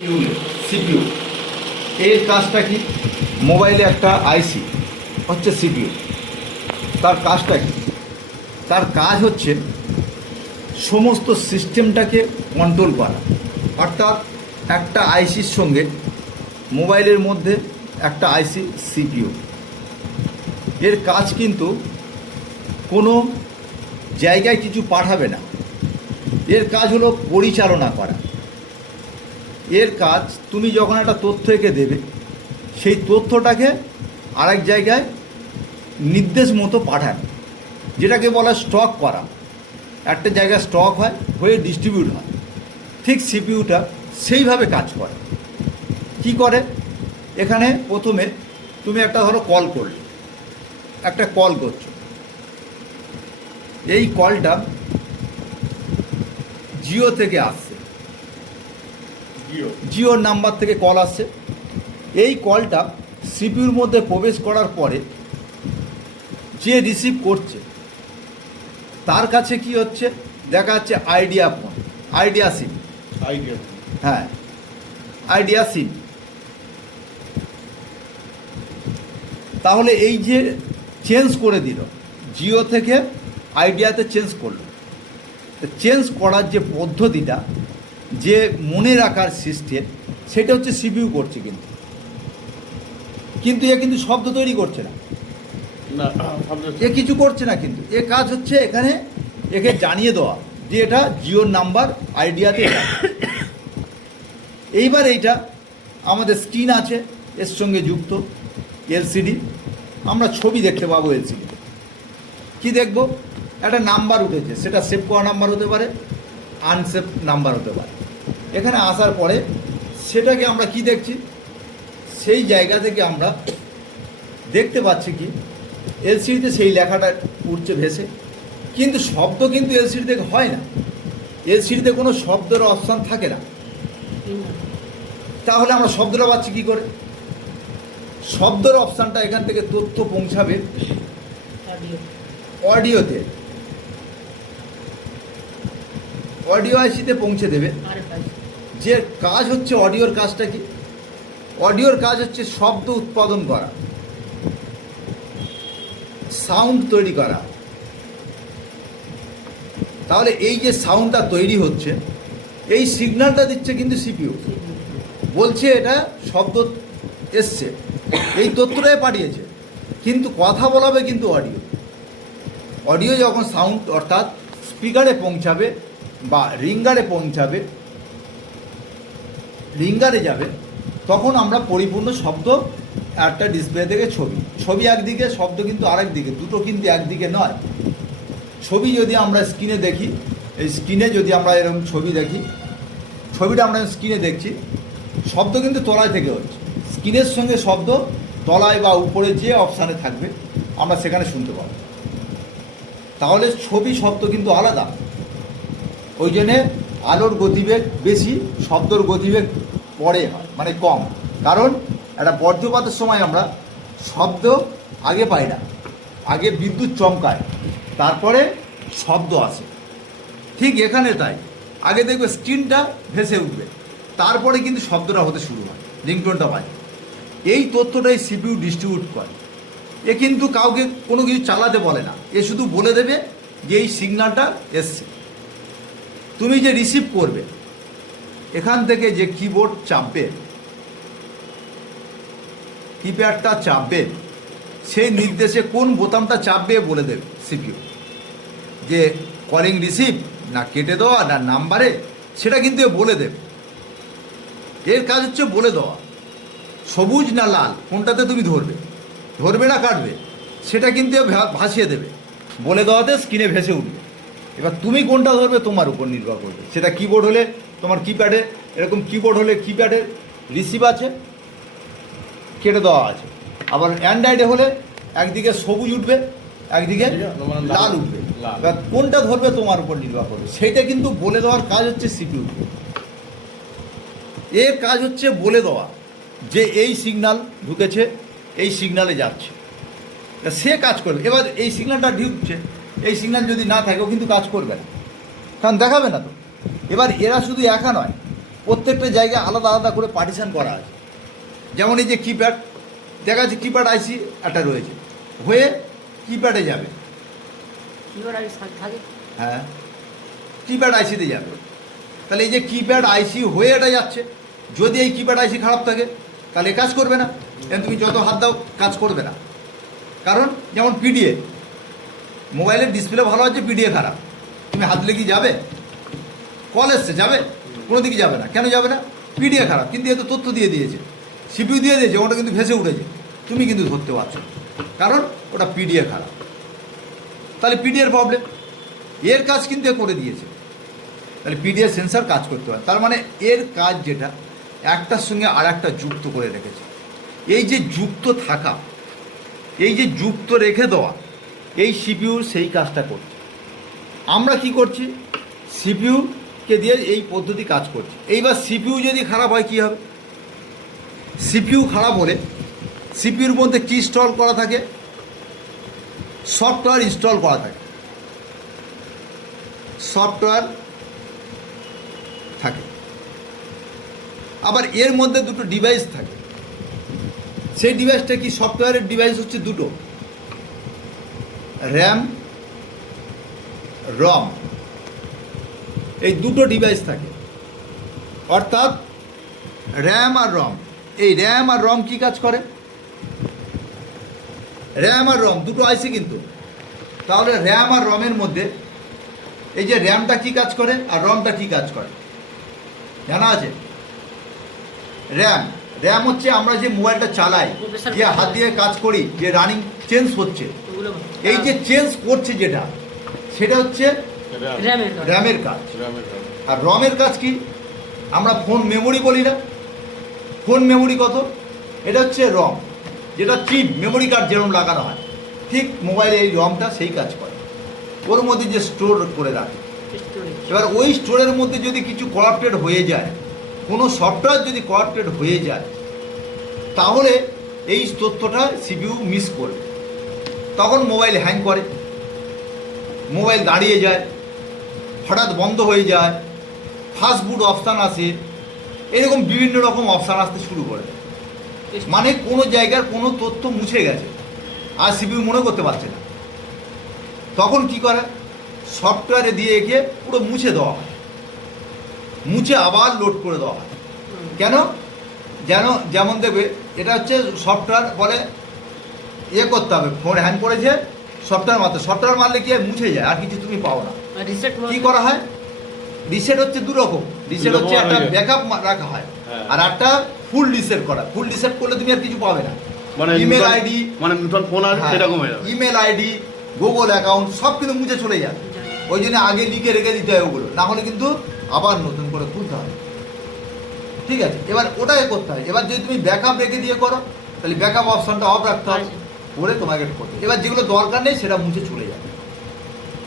CPU এর কাজটা কি? মোবাইলে একটা আইসি হচ্ছে সিপিইউ। তার কাজটা কি? তার কাজ হচ্ছে সমস্ত সিস্টেমটাকে কন্ট্রোল করা। অর্থাৎ একটা আইসির সঙ্গে মোবাইলের মধ্যে একটা আইসি সিপিইউ। এর কাজ কিন্তু কোনো জায়গায় কিছু পাঠাবে না, এর কাজ হলো পরিচালনা করা। এর কাজ তুমি যখন একটা তথ্য এঁকে দেবে, সেই তথ্যটাকে আরেক জায়গায় নির্দেশ মতো পাঠানো, যেটাকে বলা স্টক করা। একটা জায়গায় স্টক হয়, হয়ে ডিস্ট্রিবিউট হয়। ঠিক সিপিইউটা সেইভাবে কাজ করে। কি করে? এখানে প্রথমে তুমি একটা ধরো কল করলে, একটা কল করছো, এই কলটা জিও থেকে আসছে, জিওর নাম্বার থেকে কল আসছে। এই কলটা সিপিইউর মধ্যে প্রবেশ করার পরে যে রিসিভ করছে তার কাছে কি হচ্ছে দেখা যাচ্ছে আইডিয়া ফোন, আইডিয়া সিম, হ্যাঁ আইডিয়া সিম। তাহলে এই যে চেঞ্জ করে দিল, জিও থেকে আইডিয়াতে চেঞ্জ করলো, চেঞ্জ করার যে পদ্ধতিটা, যে মনে রাখার সিস্টেম, সেটা হচ্ছে সিপিইউ করছে। কিন্তু এ কিন্তু শব্দ তৈরি করছে না, এ কিছু করছে না। কিন্তু এ কাজ হচ্ছে এখানে একে জানিয়ে দেওয়া যে এটা জিওর নাম্বার আইডিয়াতে। এইবার এইটা আমাদের স্ক্রিন আছে, এর সঙ্গে যুক্ত এলসিডি। আমরা ছবি দেখতে পাবো এলসিডিতে। কি দেখব? একটা নাম্বার উঠেছে, সেটা সেভ করা নাম্বার হতে পারে, আনসেভ নাম্বার হতে পারে। এখানে আসার পরে সেটাকে আমরা কি দেখছি, সেই জায়গা থেকে আমরা দেখতে পাচ্ছি কি এলসিডিতে সেই লেখাটা উঠছে ভেসে। কিন্তু শব্দ কিন্তু এলসিডি থেকে হয় না, এলসিডিতে কোনো শব্দের অপশান থাকে না। তাহলে আমরা শব্দটা পাচ্ছি কী করে? শব্দের অপশানটা এখান থেকে তথ্য পৌঁছাবে অডিওতে, অডিও আইসিতে পৌঁছে দেবে। যে কাজ হচ্ছে অডিওর কাজটা কি? অডিওর কাজ হচ্ছে শব্দ উৎপাদন করা, সাউন্ড তৈরি করা। তাহলে এই যে সাউন্ডটা তৈরি হচ্ছে, এই সিগন্যালটা দিচ্ছে কিন্তু সিপিইউ, বলছে এটা শব্দ এসছে, এই তথ্যটাই পাঠিয়েছে। কিন্তু কথা বলাবে কিন্তু অডিও। অডিও যখন সাউন্ড অর্থাৎ স্পিকারে পৌঁছাবে বা রিঙ্গারে পৌঁছাবে, রিঙ্গারে যাবে, তখন আমরা পরিপূর্ণ শব্দ একটা ডিসপ্লে থেকে ছবি একদিকে, শব্দ কিন্তু আরেক দিকে, দুটো কিন্তু একদিকে নয়। ছবি যদি আমরা স্ক্রিনে দেখি, এই স্ক্রিনে যদি আমরা এরকম ছবি দেখি, ছবিটা আমরা স্ক্রিনে দেখছি, শব্দ কিন্তু তলায় থেকে হচ্ছে। স্ক্রিনের সঙ্গে শব্দ তলায় বা উপরে যে অপশানে থাকবে আমরা সেখানে শুনতে পাবো। তাহলে ছবি শব্দ কিন্তু আলাদা। ওই জন্যে আলোর গতিবেগ বেশি, শব্দর গতিবেগ পরে হয়, মানে কম। কারণ একটা বজ্রপাতের সময় আমরা শব্দ আগে পাই না, আগে বিদ্যুৎ চমকায়, তারপরে শব্দ আসে। ঠিক এখানে তাই, আগে দেখবে স্ক্রিনটা ভেসে উঠবে, তারপরে কিন্তু শব্দটা হতে শুরু হয়, রিংটোনটা পায়। এই তথ্যটাই সিপিইউ ডিস্ট্রিবিউট করে। এ কিন্তু কাউকে কোনো কিছু চালাতে বলে না, এ শুধু বলে দেবে যে এই সিগন্যালটা এসছে। তুমি যে রিসিভ করবে, এখান থেকে যে কিবোর্ড চাপবে, কিপ্যাডটা চাপবে, সেই নির্দেশে কোন বোতামটা চাপবে বলে দেবে সিপিইউ, যে কলিং রিসিভ না কেটে দেওয়া না নাম্বারে, সেটা কিন্তু এ বলে দেবে। এর কাজ হচ্ছে বলে দেওয়া, সবুজ না লাল কোনটাতে তুমি ধরবে না কাটবে, সেটা কিন্তু ভাসিয়ে দেবে। বলে দেওয়াতে স্ক্রিনে ভেসে উঠবে। এবার তুমি কোনটা ধরবে তোমার উপর নির্ভর করবে। সেটা কিবোর্ড হলে তোমার কিপ্যাডে, এরকম কিবোর্ড হলে কিপ্যাডে রিসিভ আছে, কেটে দেওয়া আছে। আবার অ্যান্ড্রয়েডে হলে একদিকে সবুজ উঠবে, একদিকে লাল উঠবে। এবার কোনটা ধরবে তোমার উপর নির্ভর করবে। সেইটা কিন্তু বলে দেওয়ার কাজ হচ্ছে সিপিইউ। এর কাজ হচ্ছে বলে দেওয়া যে এই সিগন্যাল ঢুকেছে, এই সিগন্যালে যাচ্ছে, সে কাজ করবে। এবার এই সিগন্যালটা ঢুকছে, এই সিগন্যাল যদি না থাকে ও কিন্তু কাজ করবে না, কারণ দেখাবে না তো। এবার এরা শুধু একা নয়, প্রত্যেকটা জায়গায় আলাদা আলাদা করে পার্টিশন করা আছে। যেমন এই যে কিপ্যাড, দেখা যাচ্ছে কিপ্যাড আইসি একটা রয়েছে, হয়ে কিপ্যাডে যাবে, হ্যাঁ কিপ্যাড আইসিতে যাবে। তাহলে এই যে কিপ্যাড আইসি হয়ে এটা যাচ্ছে, যদি এই কিপ্যাড আইসি খারাপ থাকে তাহলে কাজ করবে না, তুমি যত হাত দাও কাজ করবে না। কারণ যেমন পিডিএ, মোবাইলের ডিসপ্লে ভালো আছে, পিডিএ খারাপ, তুমি হাত দিলে কি যাবে? কল এসছে যাবে? কোনো দিকে যাবে না। কেন যাবে না? পিডিএ খারাপ, কিন্তু এ তো তথ্য দিয়ে দিয়েছে, সিপিইউ দিয়ে দিয়েছে, ওটা কিন্তু ভেসে উঠেছে, তুমি কিন্তু ধরতে পারছো না, কারণ ওটা পিডিএ খারাপ। তাহলে পিডিএর প্রবলেম, এর কাজ কিন্তু এ করে দিয়েছে। তাহলে পিডিএ সেন্সার কাজ করতে হয়, তার মানে এর কাজ যেটা একটার সঙ্গে আর একটা যুক্ত করে রেখেছে। এই যে যুক্ত থাকা, এই যে যুক্ত রেখে দেওয়া, এই সিপিইউ সেই কাজটা করছে। আমরা কি করছি? সিপিইউকে দিয়ে এই পদ্ধতি কাজ করছি। এইবার সিপিইউ যদি খারাপ হয় কী হবে? সিপিইউ খারাপ হলে সিপিইউর মধ্যে কী ইনস্টল করা থাকে? সফটওয়্যার ইনস্টল করা থাকে, সফটওয়্যার থাকে। আবার এর মধ্যে দুটো ডিভাইস থাকে, সেই ডিভাইসটা কি? সফটওয়্যারের ডিভাইস হচ্ছে দুটো, র্যাম, রম, এই দুটো ডিভাইস থাকে। অর্থাৎ র্যাম আর রম, এই র্যাম আর রম কি কাজ করে? র্যাম আর রম দুটো আইসি কিন্তু। তাহলে র্যাম আর রমের মধ্যে এই যে র্যামটা কি কাজ করে আর রমটা কি কাজ করে জানা আছে? র্যাম, র্যাম হচ্ছে আমরা যে মোবাইলটা চালাই, যে হাত দিয়ে কাজ করি, যে রানিং চেঞ্জ হচ্ছে, এই যে চেঞ্জ করছে যেটা, সেটা হচ্ছে র্যামের কাজ। আর রমের কাজ কি? আমরা ফোন মেমোরি বলি না, ফোন মেমোরি কত? এটা হচ্ছে রম, যেটা চিপ মেমোরি কার্ড যেরকম লাগানো হয়, ঠিক মোবাইলে এই রমটা সেই কাজ করে, ওর মধ্যে যে স্টোর করে রাখে। এবার ওই স্টোরের মধ্যে যদি কিছু করাপ্টেড হয়ে যায়, কোনো সফটওয়্যার যদি করাপ্টেড হয়ে যায়, তাহলে এই তথ্যটা সিপিইউ মিস করবে, তখন মোবাইল হ্যাং করে, মোবাইল দাঁড়িয়ে যায়, হঠাৎ বন্ধ হয়ে যায়, ফাস্ট বুট অপশান আসে, এরকম বিভিন্ন রকম অপশান আসতে শুরু করে। মানে কোনো জায়গার কোনো তথ্য মুছে গেছে, আর সিপিইউ মনে করতে পারছে না, তখন কি করে? সফটওয়্যারে দিয়ে গিয়ে পুরো মুছে দেওয়া হয়, মুছে আবার লোড করে দেওয়া হয়। কেন? যেমন দেবে, এটা হচ্ছে সফটওয়্যার বলে করতে হবে, ফোন হ্যাং করেছে, সফটওয়্যার মারতে, সফটওয়্যার মারলে কি হয়? মুছে যায়, আর কিছু তুমি পাও না। কি করা হয়? রিসেট হচ্ছে দু রকম, রিসেট হচ্ছে একটা ব্যাকআপ রাখা হয়, আর একটা ফুল রিসেট করা। ফুল রিসেট করলে তুমি আর কিছু পাবে না, মানে ইমেল আইডি, মানে ফোন আর সেরকম হয়ে যাবে, ইমেল আইডি, গুগল অ্যাকাউন্ট সব কিন্তু মুছে চলে যায়। ওই জন্য আগে লিখে রেখে দিতে হয় ওগুলো, না হলে কিন্তু আবার নতুন করে খুলতে হবে। ঠিক আছে, এবার ওটাই করতে হয়। এবার যদি তুমি ব্যাকআপ রেখে দিয়ে করো, তাহলে ব্যাকআপ অপশনটা অফ রাখতে হবে, করে তোমাকে করতে। এবার যেগুলো দরকার নেই সেটা মুছে চলে যাবে।